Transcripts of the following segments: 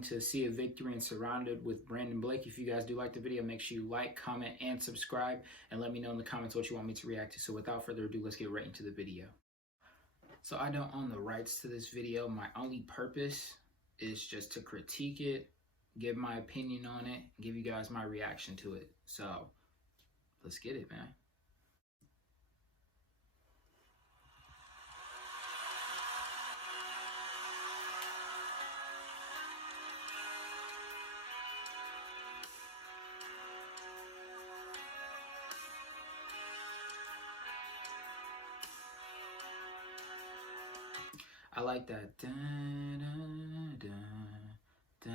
reacting to See a Victory and Surrounded with Brandon Blake. If you guys do like the video, make sure you like, comment, and subscribe, and let me know in the comments what you want me to react to. So without further ado, let's get right into the video. So I don't own the rights to this video. My only purpose is just to critique it, give my opinion on it, give you guys my reaction to it. So let's get it, man. I like that. Da, da, da, da.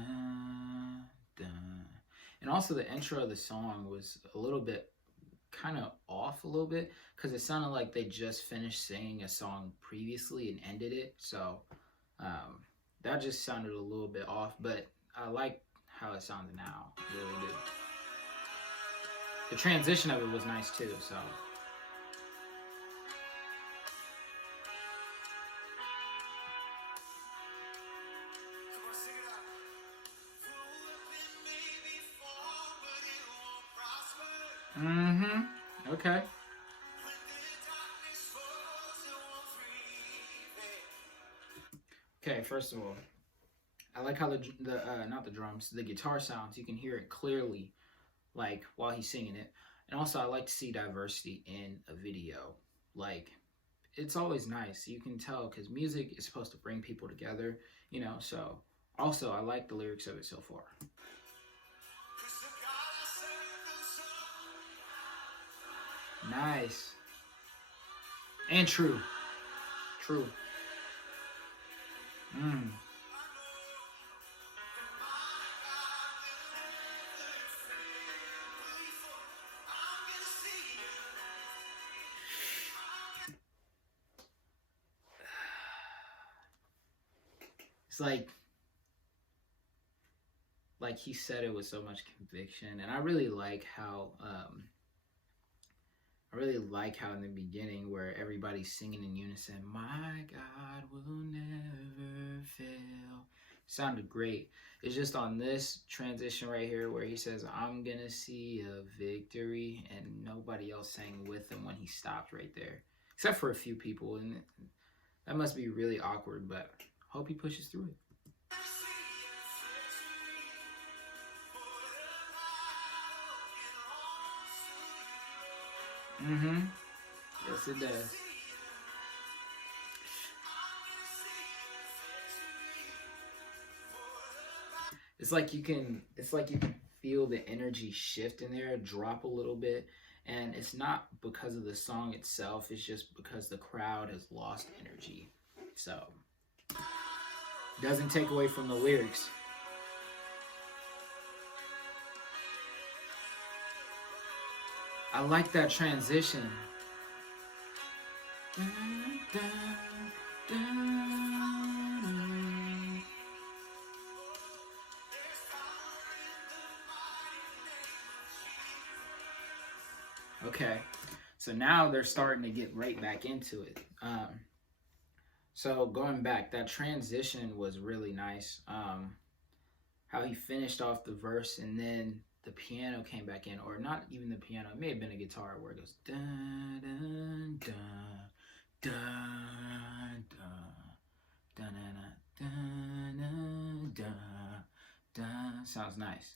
And also the intro of the song was a little bit kind of off a little bit because it sounded like they just finished singing a song previously and ended it. So that just sounded a little bit off, but I like how it sounds now. I really do. The transition of it was nice too, so. Okay. Okay, first of all, I like how the guitar sounds. You can hear it clearly, like, while he's singing it. And also, I like to see diversity in a video. Like, it's always nice. You can tell, because music is supposed to bring people together, you know, so. Also, I like the lyrics of it so far. Nice. And true. True. It's like he said it with so much conviction, and I really like how in the beginning where everybody's singing in unison, "My God will never fail." Sounded great. It's just on this transition right here where he says, "I'm gonna see a victory," and nobody else sang with him when he stopped right there, except for a few people, and that must be really awkward, but hope he pushes through it. Yes, it does. It's like you can feel the energy shift in there, drop a little bit, and it's not because of the song itself, it's just because the crowd has lost energy. So, doesn't take away from the lyrics. I like that transition. Okay, so now they're starting to get right back into it. So going back, that transition was really nice. How he finished off the verse and then the piano came back in, or not even the piano, it may have been a guitar where it goes dun dun dun dun dun dun dun dun dun. Sounds nice.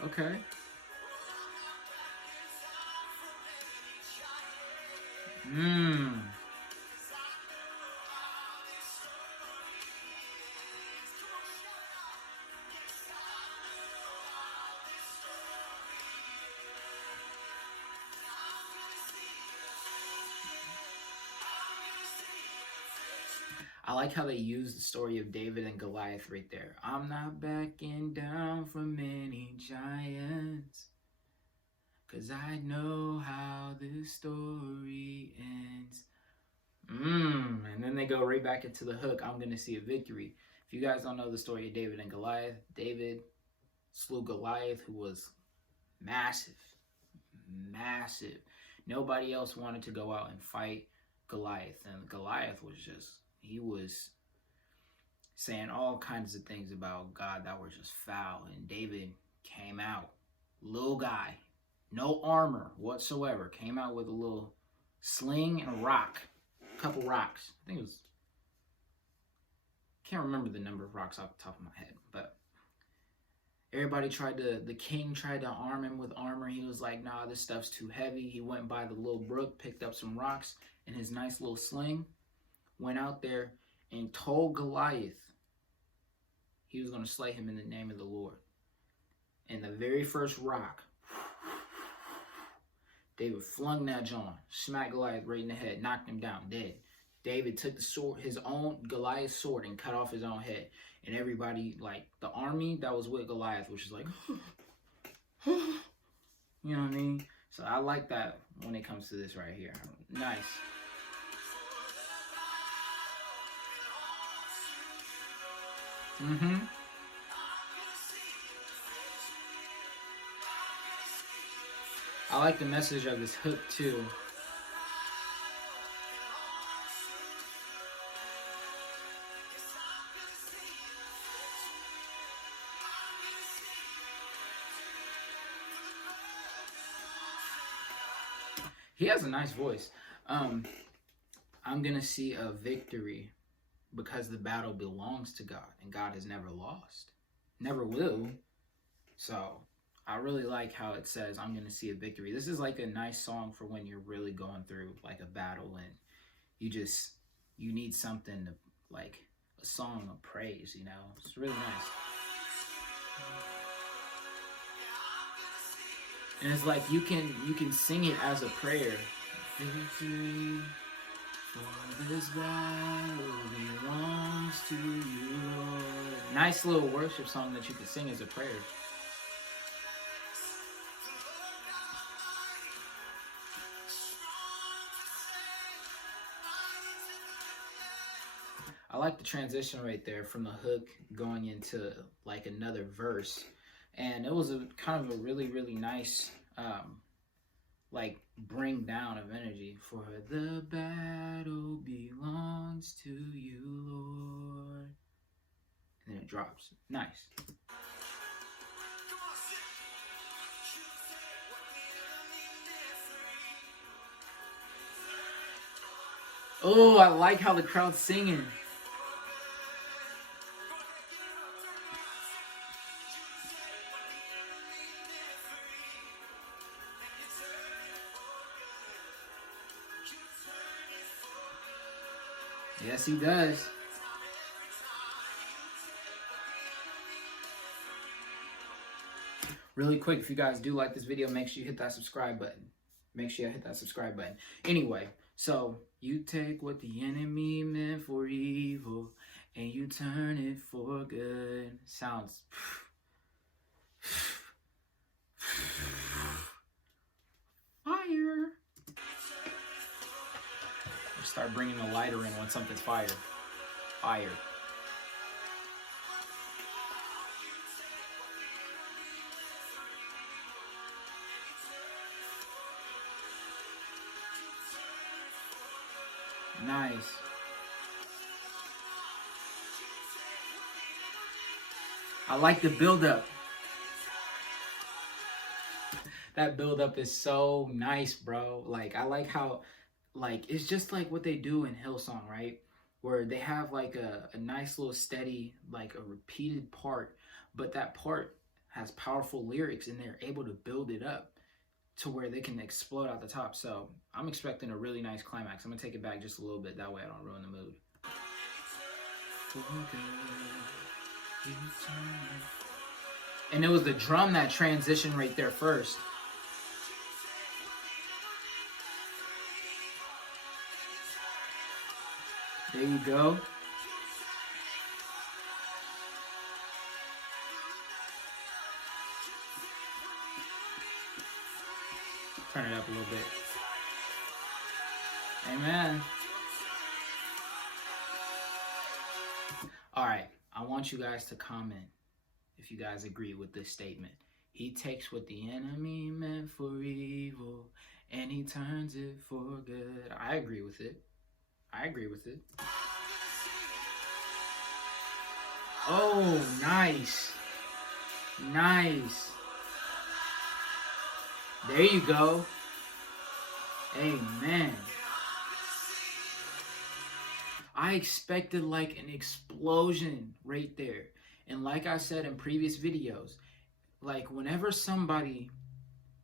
Okay. I like how they use the story of David and Goliath right there. I'm not backing down from any giants, 'cause I know how this story ends. And then they go right back into the hook, I'm gonna see a victory. If you guys don't know the story of David and Goliath, David slew Goliath, who was massive. Nobody else wanted to go out and fight Goliath. And Goliath was he was saying all kinds of things about God that were just foul. And David came out, little guy, no armor whatsoever, came out with a little sling and a rock, a couple rocks. I think it was, can't remember the number of rocks off the top of my head, but the king tried to arm him with armor. He was like, nah, this stuff's too heavy. He went by the little brook, picked up some rocks and his nice little sling, went out there and told Goliath he was going to slay him in the name of the Lord. And the very first rock, David flung that John, smacked Goliath right in the head, knocked him down, dead. David took the sword, his own Goliath's sword, and cut off his own head. And everybody, like the army that was with Goliath, which is like, you know what I mean? So I like that when it comes to this right here. Nice. I like the message of this hook too. He has a nice voice. I'm gonna see a victory because the battle belongs to God and God has never lost, never will. So I really like how it says I'm gonna see a victory. This is like a nice song for when you're really going through like a battle and you need something to, like a song of praise, you know. It's really nice. And it's like you can sing it as a prayer. Victory for this battle belongs to you, Lord. Nice little worship song that you can sing as a prayer. I like the transition right there from the hook going into like another verse. And it was a kind of a really, really nice like bring down of energy. For the battle belongs to you, Lord. And then it drops. Nice. Oh, I like how the crowd's singing. Yes, he does. Really quick, if you guys do like this video, make sure you hit that subscribe button. Anyway, so you take what the enemy meant for evil and you turn it for good. Sounds fire. Start bringing the lighter in when something's fired. Fire. Nice. I like the build-up. That build-up is so nice, bro. Like, I like how, like, it's just like what they do in Hillsong, right? Where they have like a nice little steady, like a repeated part, but that part has powerful lyrics and they're able to build it up to where they can explode out the top. So I'm expecting a really nice climax. I'm gonna take it back just a little bit, that way I don't ruin the mood. And it was the drum that transitioned right there first. There you go. Turn it up a little bit. Amen. All right, I want you guys to comment if you guys agree with this statement. He takes what the enemy meant for evil and he turns it for good. I agree with it. I agree with it. Oh, nice. Nice. There you go. Amen. I expected like an explosion right there. And like I said in previous videos, like whenever somebody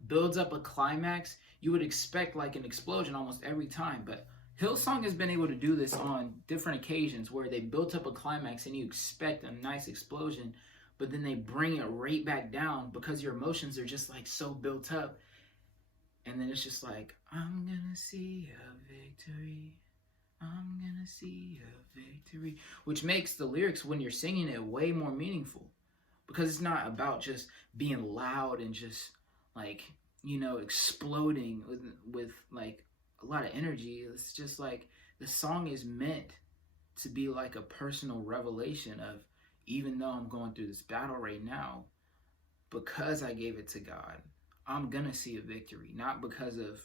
builds up a climax, you would expect like an explosion almost every time. But Hillsong has been able to do this on different occasions where they built up a climax and you expect a nice explosion, but then they bring it right back down because your emotions are just like so built up. And then it's just like, I'm gonna see a victory. I'm gonna see a victory. Which makes the lyrics when you're singing it way more meaningful. Because it's not about just being loud and just like, exploding with like a lot of energy. It's just like the song is meant to be like a personal revelation of, even though I'm going through this battle right now, because I gave it to God, I'm gonna see a victory. Not because of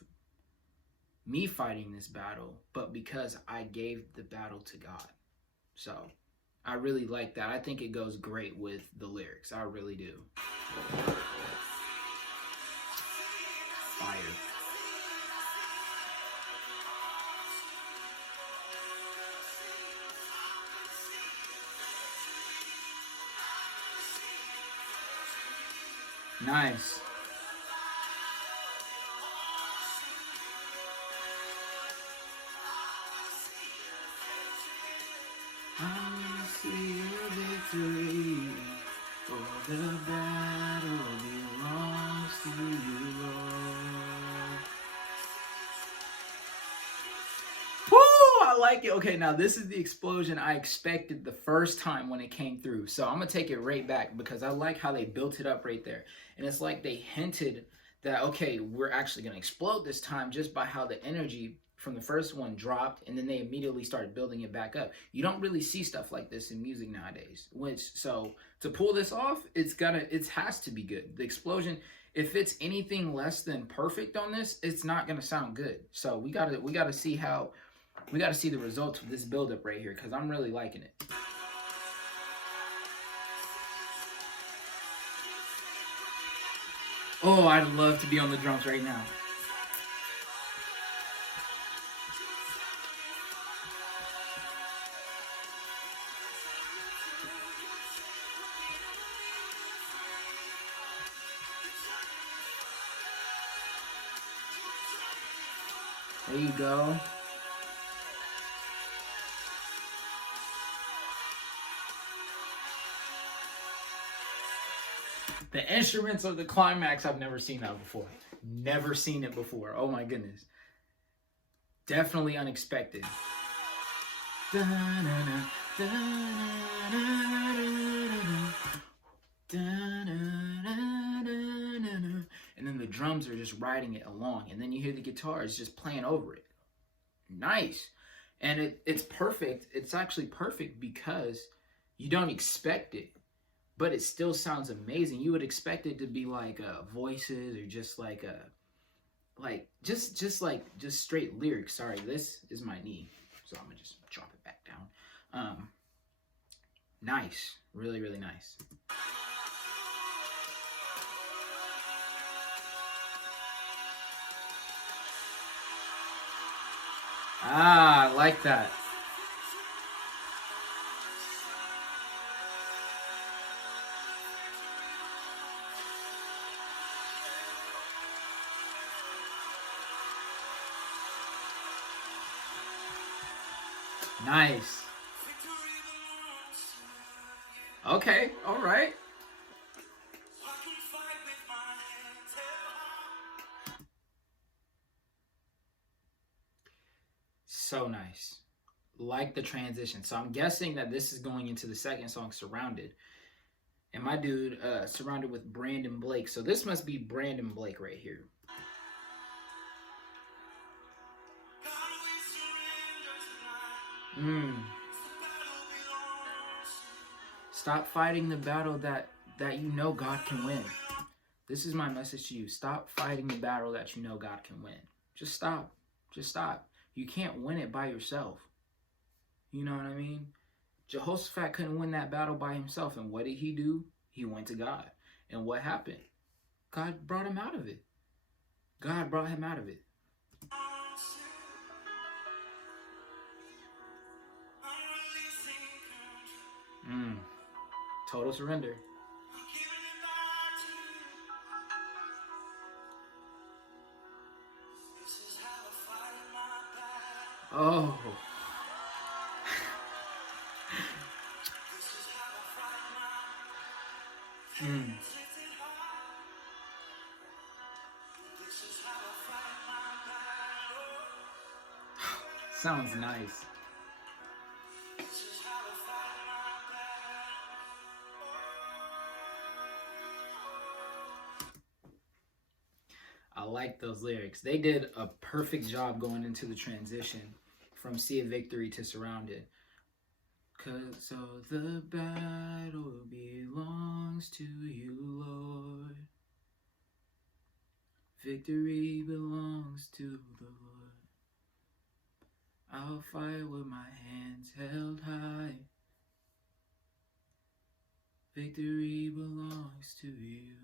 me fighting this battle, but because I gave the battle to God. So I really like that. I think it goes great with the lyrics. I really do. Fire. Nice. I see a victory, for the battle belongs to you, Lord. Woo! I like it. Okay, now this is the explosion I expected the first time when it came through. So I'm going to take it right back because I like how they built it up right there. And it's like they hinted that, okay, we're actually going to explode this time just by how the energy from the first one dropped, and then they immediately started building it back up. You don't really see stuff like this in music nowadays. So to pull this off, it has to be good. The explosion, if it's anything less than perfect on this, it's not gonna sound good. So we gotta see the results of this buildup right here, because I'm really liking it. Oh, I'd love to be on the drums right now. There you go. The instruments of the climax, I've never seen that before. Never seen it before. Oh my goodness. Definitely unexpected. And then the drums are just riding it along. And then you hear the guitars just playing over it. Nice. And it's perfect. It's actually perfect because you don't expect it, but it still sounds amazing. You would expect it to be like voices or just like just straight lyrics. Sorry, this is my knee, so I'm gonna just drop it back down. Nice, really, really nice. Ah, I like that. Nice. Okay, all right. So nice. Like the transition. So I'm guessing that this is going into the second song, Surrounded. And my dude surrounded with Brandon Blake. So this must be Brandon Blake right here. Stop fighting the battle that you know God can win. This is my message to you. Stop fighting the battle that you know God can win. Just stop. Just stop. You can't win it by yourself. You know what I mean? Jehoshaphat couldn't win that battle by himself. And what did he do? He went to God. And what happened? God brought him out of it. God brought him out of it. Total surrender. Oh. Sounds nice. I like those lyrics. They did a perfect job going into the transition from Sea of Victory to Surrounded. Cause so the battle belongs to you, Lord. Victory belongs to the Lord. I'll fight with my hands held high. Victory belongs to you.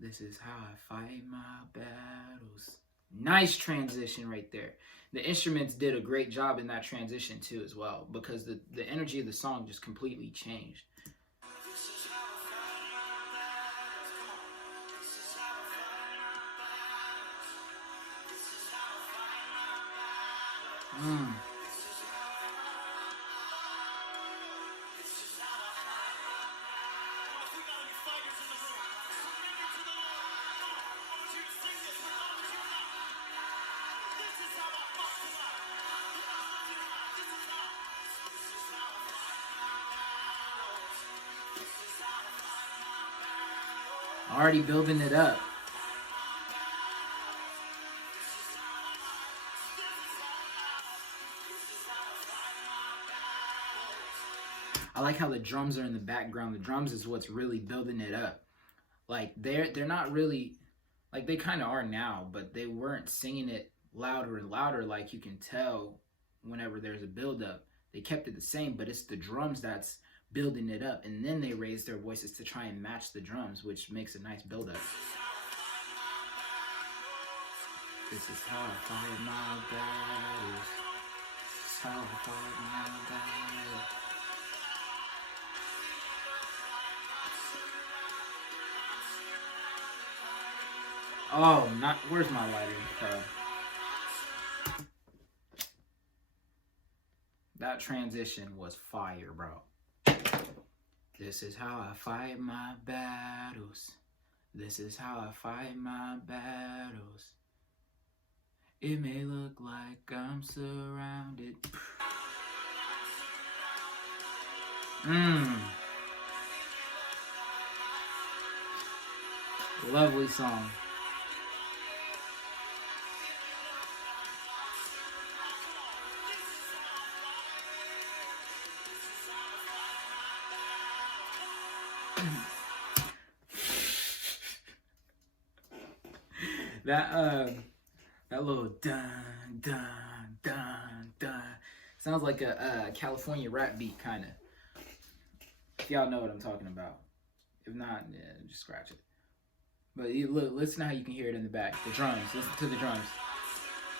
This is how I fight my battles. Nice transition right there. The instruments did a great job in that transition too as well, because the energy of the song just completely changed. Already building it up. I like how the drums are in the background. The drums is what's really building it up. Like they're not really, like they kind of are now, but they weren't singing it louder and louder like you can tell whenever there's a build up. They kept it the same, but it's the drums that's building it up, and then they raise their voices to try and match the drums, which makes a nice build up. This is how I fight my battles. This is how I fight my battles. Oh, not, where's my lighter, bro? That transition was fire, bro. This is how I fight my battles. This is how I fight my battles. It may look like I'm surrounded. Lovely song. That little dun dun dun dun sounds like a California rap beat, kind of. If y'all know what I'm talking about. If not, yeah, just scratch it. But you look, listen to how you can hear it in the back. The drums. Listen to the drums.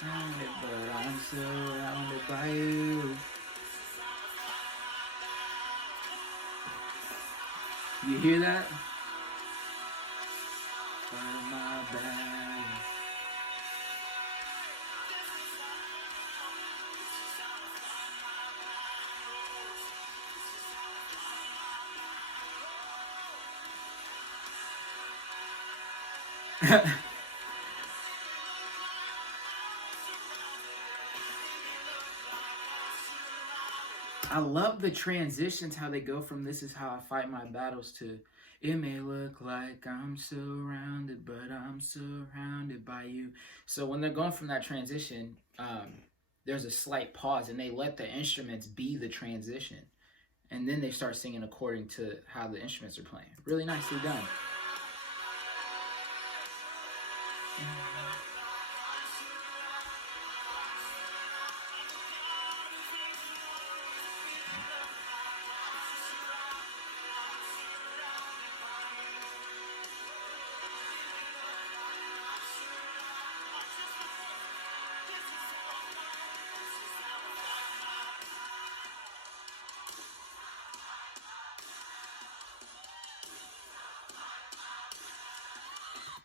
But I'm surrounded by you. You hear that? Fight my battles. I love the transitions, how they go from this is how I fight my battles to it may look like I'm surrounded, but I'm surrounded by you. So when they're going from that transition, there's a slight pause and they let the instruments be the transition. And then they start singing according to how the instruments are playing. Really nicely done.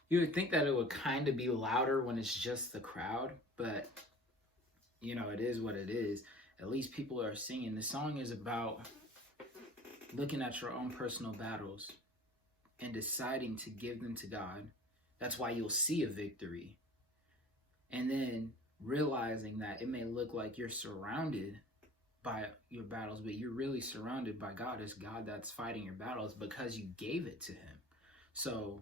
You would think that it would kind of be louder when it's just the crowd, but it is what it is. At least people are singing. The song is about looking at your own personal battles and deciding to give them to God. That's why you'll see a victory. And then realizing that it may look like you're surrounded by your battles, but you're really surrounded by God. It's God that's fighting your battles because you gave it to him. So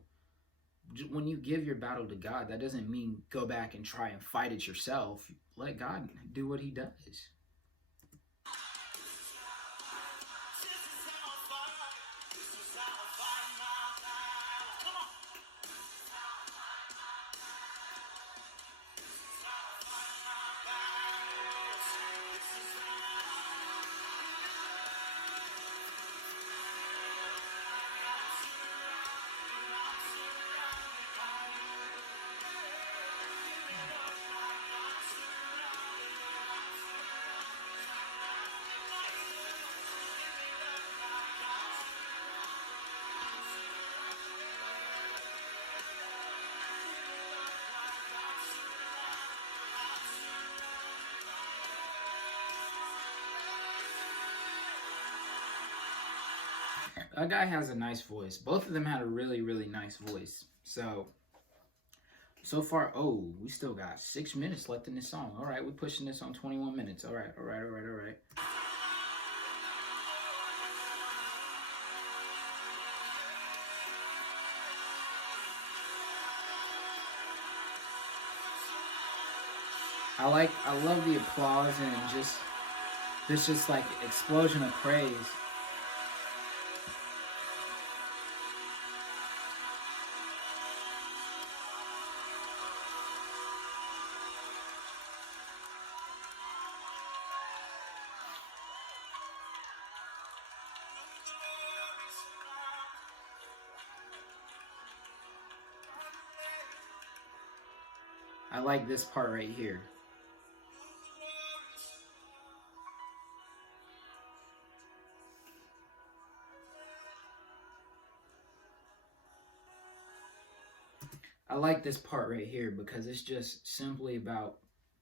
when you give your battle to God, that doesn't mean go back and try and fight it yourself. Let God do what he does. That guy has a nice voice. Both of them had a really, really nice voice. So far, we still got 6 minutes left in this song. All right, we're pushing this on 21 minutes. All right. I love the applause and there's just like explosion of praise. I like this part right here. I like this part right here because it's just simply about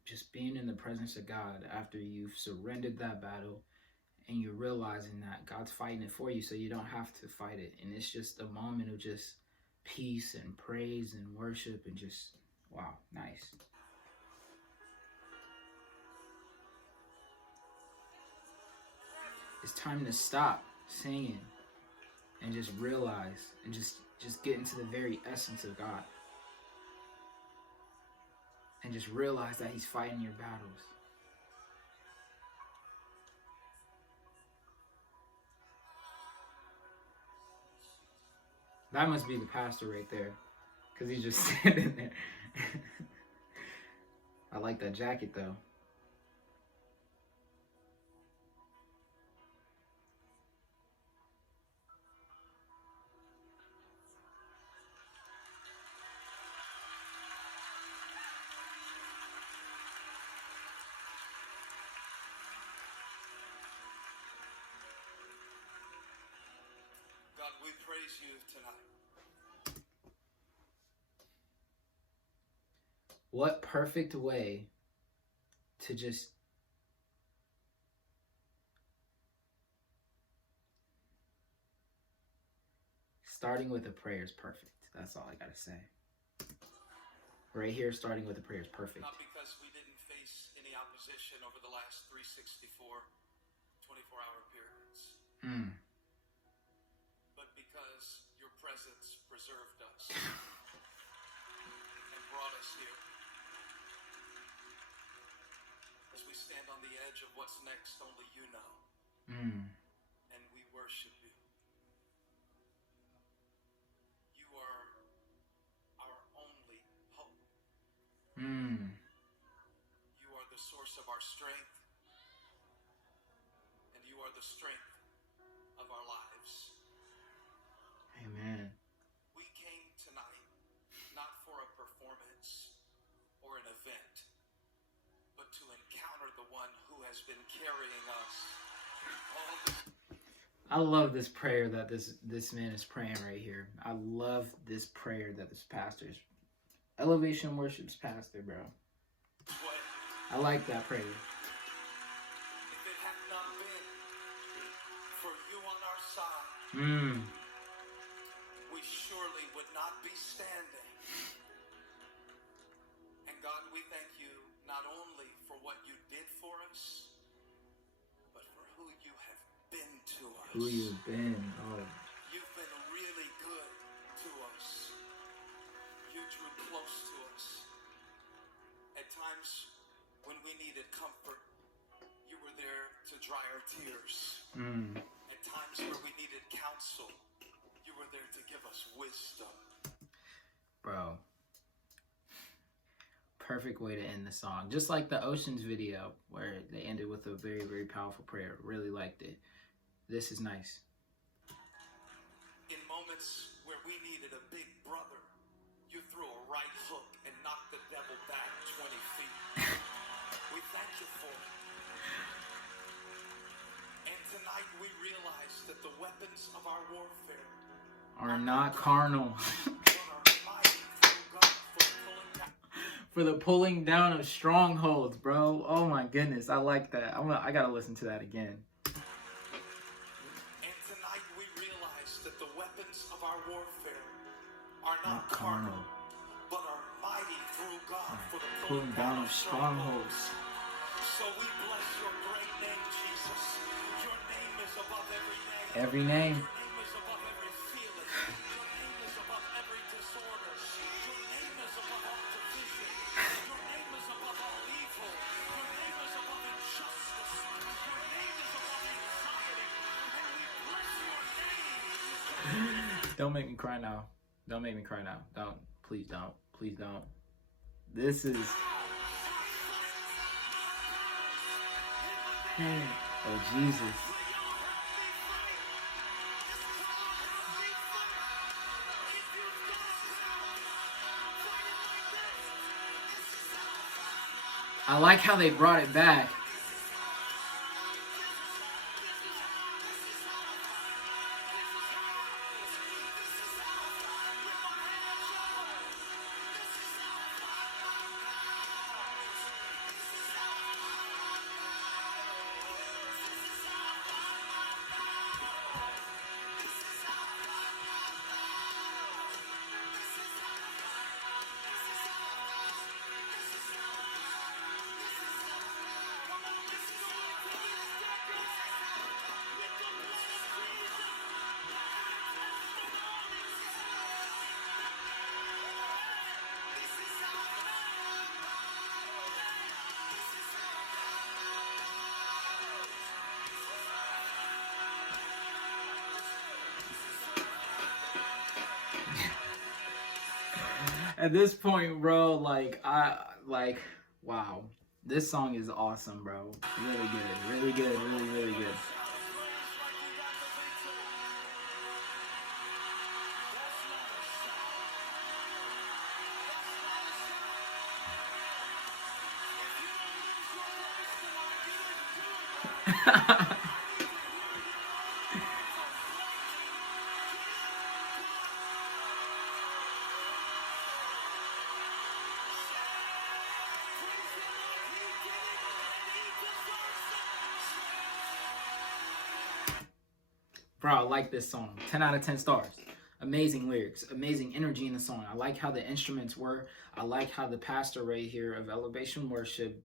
just being in the presence of God after you've surrendered that battle and you're realizing that God's fighting it for you so you don't have to fight it. And it's just a moment of just peace and praise and worship and just, wow, nice. It's time to stop singing and just realize and just get into the very essence of God. And just realize that he's fighting your battles. That must be the pastor right there, because he's just standing there. I like that jacket though. God, we praise you tonight. What perfect way to just starting with a prayer is perfect. That's all I gotta say. Right here, starting with a prayer is perfect. Not because we didn't face any opposition over the last 364 24-hour periods. But because your presence preserved us and brought us here. As we stand on the edge of what's next, only you know. And we worship you. You are our only hope. You are the source of our strength. And you are the strength of our lives. Amen. We came tonight not for a performance or an event, but to encounter the one who has been carrying us all this. I love this prayer that this man is praying right here. I love this prayer that this pastor's Elevation Worship's pastor, bro. I like that prayer. If it had not been for you on our side, we surely would not be standing. And God, we thank you not only for what you did for us, but for who you have been to us. Who you've been, oh. You've been really good to us. You drew close to us. At times when we needed comfort, you were there to dry our tears. At times where we needed counsel, you were there to give us wisdom. Bro. Perfect way to end the song. Just like the Oceans video where they ended with a very, very powerful prayer. Really liked it. This is nice. In moments where we needed a big brother, you threw a right hook and knocked the devil back 20 feet. We thank you for it. And tonight we realize that the weapons of our warfare are not carnal. For the pulling down of strongholds, bro. Oh my goodness, I like that. I gotta listen to that again. And tonight we realize that the weapons of our warfare are not carnal, but are mighty through God for the pulling down of strongholds. So we bless your great name, Jesus. Your name is above every name. Every name. Your name is above every feeling. Your name is above every disorder. Your name is above all division. Your name is above all evil. Your name is above injustice. Your name is above anxiety. And we bless your name. Don't make me cry now. Don't make me cry now. Don't. Please don't. Please don't. This is... Oh, Jesus. I like how they brought it back. At this point, bro, wow. This song is awesome, bro. Really good, really good, really, really good. Bro, I like this song. 10 out of 10 stars. Amazing lyrics, amazing energy in the song. I like how the instruments were. I like how the pastor right here of Elevation Worship